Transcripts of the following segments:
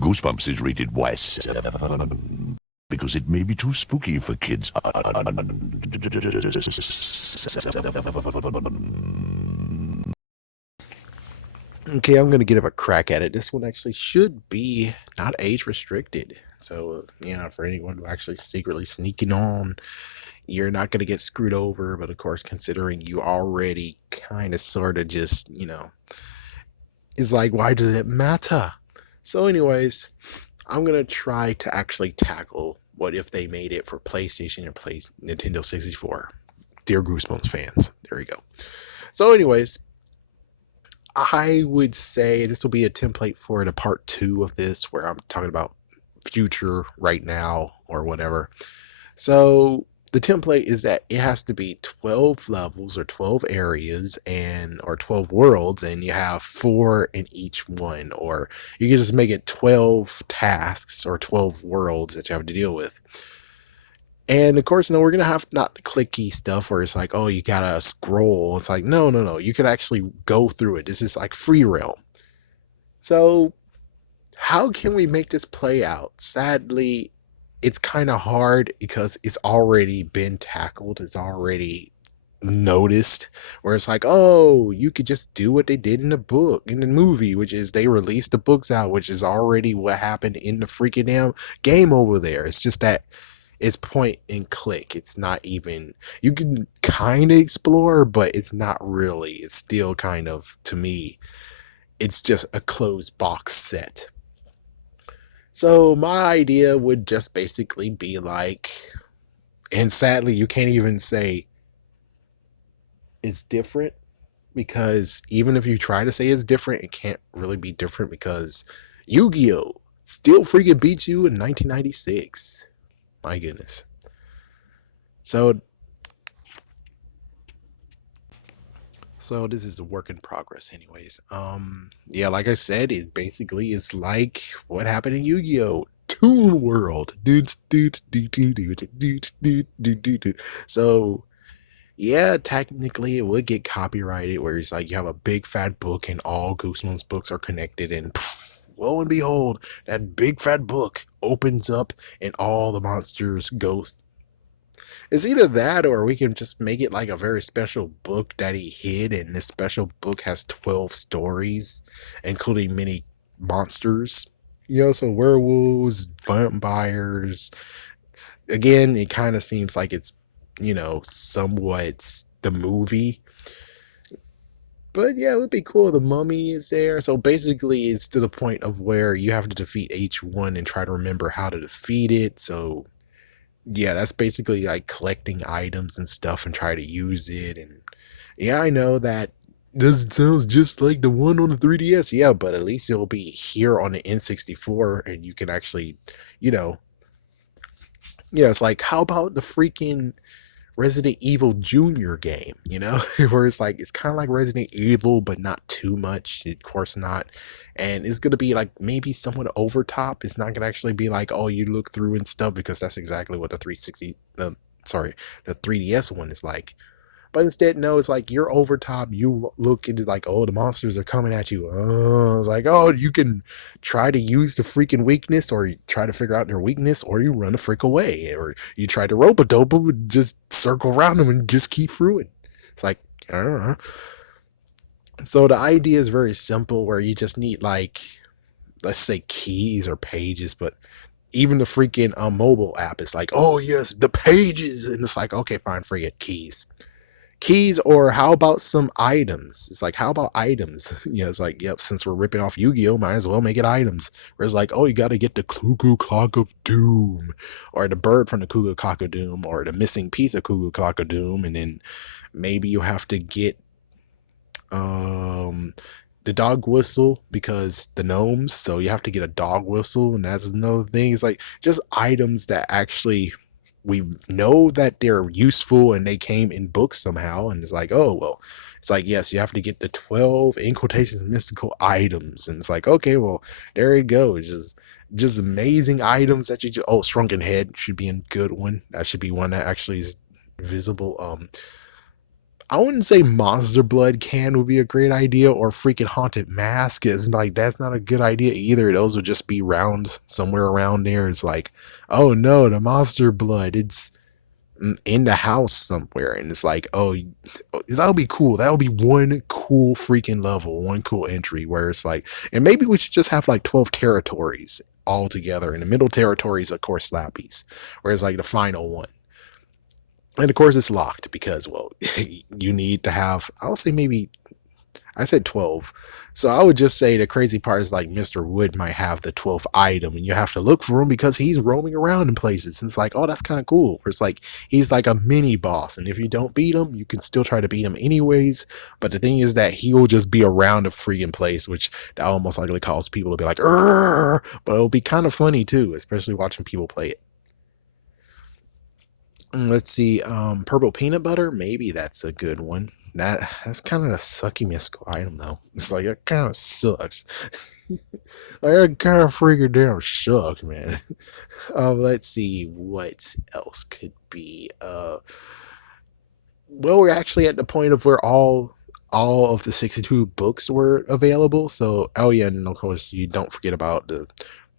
Goosebumps is rated Y because it may be too spooky for kids. Okay, I'm gonna give a crack at it. This one actually should be not age restricted. So, yeah, for anyone who actually secretly sneaking on, you're not gonna get screwed over. But of course, considering you already kind of sort of just, it's like, why does it matter? So, anyways, I'm gonna try to actually tackle what if they made it for PlayStation and Nintendo 64. Dear Goosebumps fans, there you go. So, anyways, I would say this will be a template for the part two of this, where I'm talking about future right now or whatever. So the template is that it has to be 12 levels or 12 areas and or 12 worlds, and you have four in each one, or you can just make it 12 tasks or 12 worlds that you have to deal with. And of course, no, we're gonna have not clicky stuff where it's like, oh, you gotta scroll. It's like, no, no, no. You can actually go through it. This is like free realm. So, how can we make this play out? Sadly, it's kind of hard because it's already been tackled. It's already noticed. Where it's like, oh, you could just do what they did in the book, in the movie, which is they released the books out, which is already what happened in the freaking damn game over there. It's just that it's point and click. It's not even, you can kind of explore, but it's not really. It's still kind of, to me, it's just a closed box set. So my idea would just basically be like, and sadly, you can't even say it's different, because even if you try to say it's different, it can't really be different because Yu-Gi-Oh! Still freaking beats you in 1996. My goodness. So So this is a work in progress anyways. Yeah, like I said, it basically is like what happened in Yu-Gi-Oh! Toon World. So yeah, technically it would get copyrighted where it's like you have a big fat book and all Goosebumps books are connected, and pff, lo and behold, that big fat book opens up and all the monsters go. It's either that or we can just make it like a very special book that he hid, and this special book has 12 stories, including many monsters. So werewolves, vampires. Again, it kind of seems like it's, somewhat the movie. But yeah, it would be cool. The mummy is there. So basically, it's to the point of where you have to defeat each one and try to remember how to defeat it. So yeah, that's basically like collecting items and stuff and try to use it. And yeah, I know that this sounds just like the one on the 3DS. Yeah, but at least it'll be here on the N64 and you can actually, you know, yeah, it's like, how about the freaking Resident Evil Junior game, where it's like, it's kind of like Resident Evil, but not too much. Of course not. And it's going to be like maybe somewhat over top. It's not going to actually be like, oh, you look through and stuff, because that's exactly what the 360, sorry, the 3DS one is like. But instead, no, it's like you're over top. You look into like, oh, the monsters are coming at you. It's like, oh, you can try to use the freaking weakness, or you try to figure out their weakness, or you run the frick away, or you try to rope a dope and just circle around them and just keep through it. It's like, I don't know. So the idea is very simple, where you just need like, let's say keys or pages, but even the freaking mobile app is like, oh yes, the pages, and it's like, okay, fine, forget keys, or how about some items? It's like, how about items? It's like, yep, since we're ripping off Yu-Gi-Oh, might as well make it items. Where it's like, oh, you got to get the cuckoo clock of doom, or the bird from the cuckoo clock of doom, or the missing piece of cuckoo clock of doom, and then maybe you have to get um the dog whistle, because the gnomes, so you have to get a dog whistle, and that's another thing. It's like just items that actually we know that they're useful and they came in books somehow, and it's like, oh well, it's like, yes, you have to get the 12 in quotations mystical items, and it's like, okay, well, there you go. It's just amazing items that you just, oh, shrunken head should be a good one. That should be one that actually is visible. I wouldn't say monster blood can would be a great idea, or freaking haunted mask is like that's not a good idea either. Those would just be round somewhere around there. It's like, oh no, the monster blood. It's in the house somewhere, and it's like, oh, that would be cool. That would be one cool freaking level, one cool entry where it's like, and maybe we should just have like 12 territories all together, and the middle territories, of course, slappies, whereas like the final one. And of course, it's locked because, well, you need to have, I'll say maybe, I said 12. So I would just say the crazy part is like Mr. Wood might have the 12th item and you have to look for him because he's roaming around in places. And it's like, oh, that's kind of cool. It's like he's like a mini boss. And if you don't beat him, you can still try to beat him anyways. But the thing is that he will just be around a freaking place, which that almost likely cause people to be like, "Arr!" But it'll be kind of funny too, especially watching people play it. Let's see, purple peanut butter. Maybe that's a good one. That's kind of a sucky mystical item though. It's like it kind of sucks. Like it kind of freaking damn sucks, man. Let's see what else could be. Well, we're actually at the point of where all of the 62 books were available. So, oh yeah, and of course you don't forget about the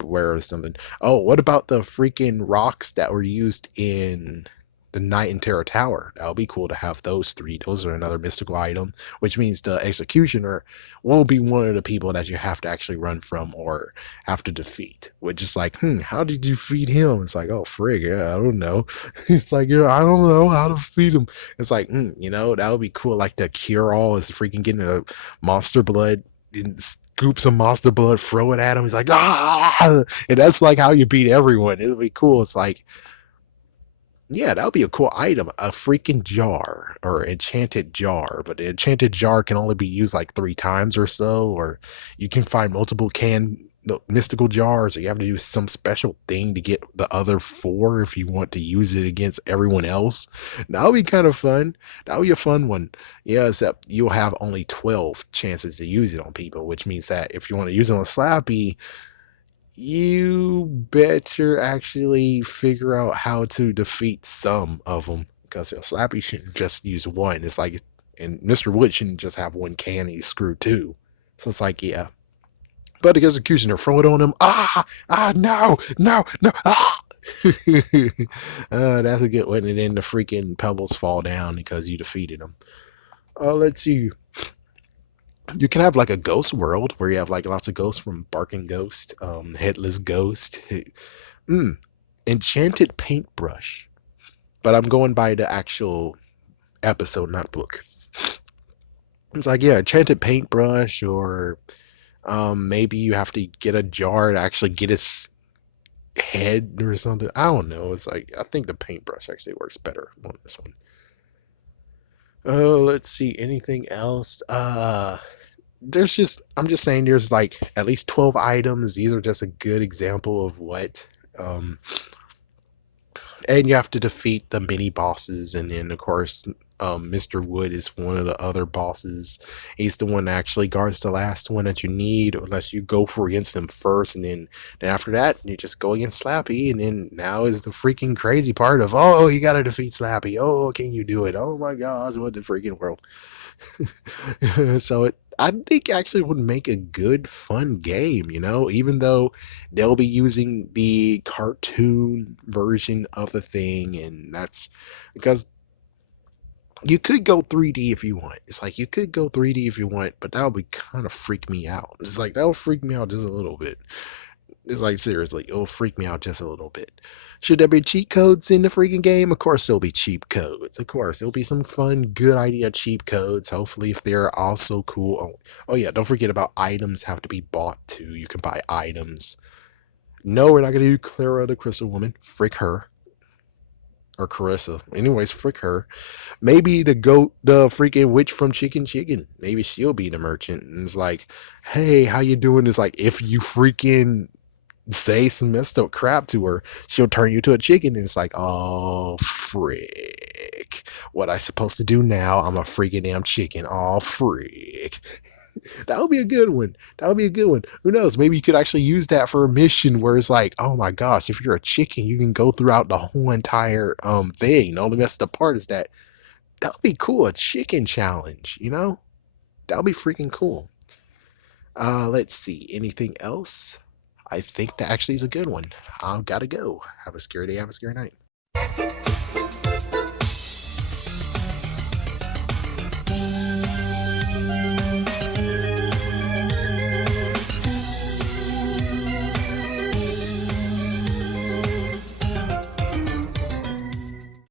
where or something. Oh, what about the freaking rocks that were used in the Knight and Terror Tower? That would be cool to have those three. Those are another mystical item, which means the executioner will be one of the people that you have to actually run from or have to defeat. Which is like, how did you defeat him? It's like, oh frig, yeah, I don't know. It's like, yeah, I don't know how to defeat him. It's like, that would be cool. Like the cure all is freaking getting a monster blood and scoop some monster blood, throw it at him. He's like, ah, and that's like how you beat everyone. It'll be cool. It's like, yeah, that would be a cool item. A freaking jar or enchanted jar, but the enchanted jar can only be used like 3 times or so, or you can find multiple no, mystical jars, or you have to do some special thing to get the other 4 if you want to use it against everyone else. That would be kind of fun. That would be a fun one. Yeah, except you'll have only 12 chances to use it on people, which means that if you want to use it on Slappy, you better actually figure out how to defeat some of them because Slappy shouldn't just use one. It's like, and Mr. Wood shouldn't just have one can, he's screwed too. So it's like, yeah. But the executioner, throw it on him. No, no, no, ah! That's a good one. And then the freaking pebbles fall down because you defeated them. Let's see. You can have like a ghost world where you have like lots of ghosts from Barking Ghost, Headless Ghost, Enchanted Paintbrush. But I'm going by the actual episode, not book. It's like, yeah, Enchanted Paintbrush, or maybe you have to get a jar to actually get his head or something. I don't know. It's like, I think the paintbrush actually works better on this one. Let's see, anything else? I'm just saying there's like at least 12 items. These are just a good example of what and you have to defeat the mini bosses, and then of course Mr. Wood is one of the other bosses. He's the one that actually guards the last one that you need, unless you go for against him first, and then after that you just go against Slappy, and then now is the freaking crazy part of, oh, you gotta defeat Slappy. Oh, can you do it? Oh my gosh, what the freaking world. So I think actually would make a good fun game, even though they'll be using the cartoon version of the thing, and that's because you could go 3D if you want. It's like you could go 3D if you want, but that would be kind of freak me out. It's like that would freak me out just a little bit. It's like seriously, it'll freak me out just a little bit. Should there be cheat codes in the freaking game? Of course there'll be cheat codes. Of course, there'll be some fun, good idea cheat codes. Hopefully, if they're also cool. Oh yeah, don't forget about items have to be bought too. You can buy items. No, we're not gonna do Clara the Crystal Woman. Frick her. Or Carissa. Anyways, frick her. Maybe the freaking witch from Chicken Chicken. Maybe she'll be the merchant. And it's like, hey, how you doing? It's like, if you freaking say some messed up crap to her, she'll turn you to a chicken, and it's like, oh frick, what I supposed to do now? I'm a freaking damn chicken. Oh frick. That would be a good one. That would be a good one. Who knows? Maybe you could actually use that for a mission where it's like, oh my gosh, if you're a chicken, you can go throughout the whole entire thing. The only messed up part is that That would be cool. A chicken challenge, you know? That would be freaking cool. Let's see. Anything else? I think that actually is a good one. I've got to go. Have a scary day. Have a scary night.